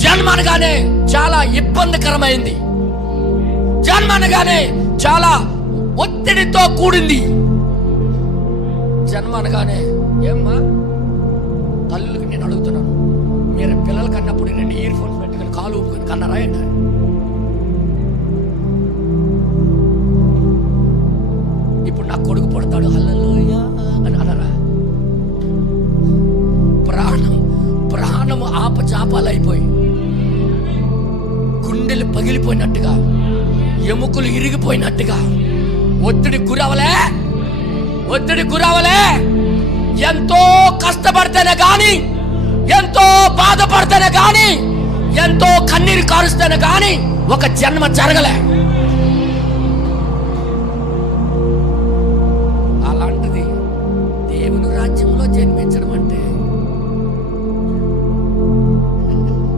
జన్మ అనగానే చాలా ఇబ్బందికరమైంది. జన్మ అనగానే చాలా ఒత్తిడితో కూడింది. జన్మ అనగానే ఏమ్మా తల్లులకి నేను అడుగుతున్నాను. మీరు పిల్లలు కన్నప్పుడు రెండు ఇయర్ ఫోన్స్ పెట్టుకుని కాలు ఊపుకొని కన్నారా ఏంటి ఇప్పుడు నా కొడుకు పడతాడు హల్లెలూయ అని అనరా. ప్రాణం ప్రాణము ఆపచాపాలైపోయి గుండెలు పగిలిపోయినట్టుగా ఎముకలు ఇరిగిపోయినట్టుగా ఒత్తిడి గురవలే ఒత్తిడి గురవలే. ఎంతో కష్టపడితేనే కానీ ఎంతో బాధపడితేనే కానీ ఎంతో కన్నీరు కారుస్తేనే కానీ ఒక జన్మ జరగలే. అలాంటిది దేవుని రాజ్యంలో జన్మించడం అంటే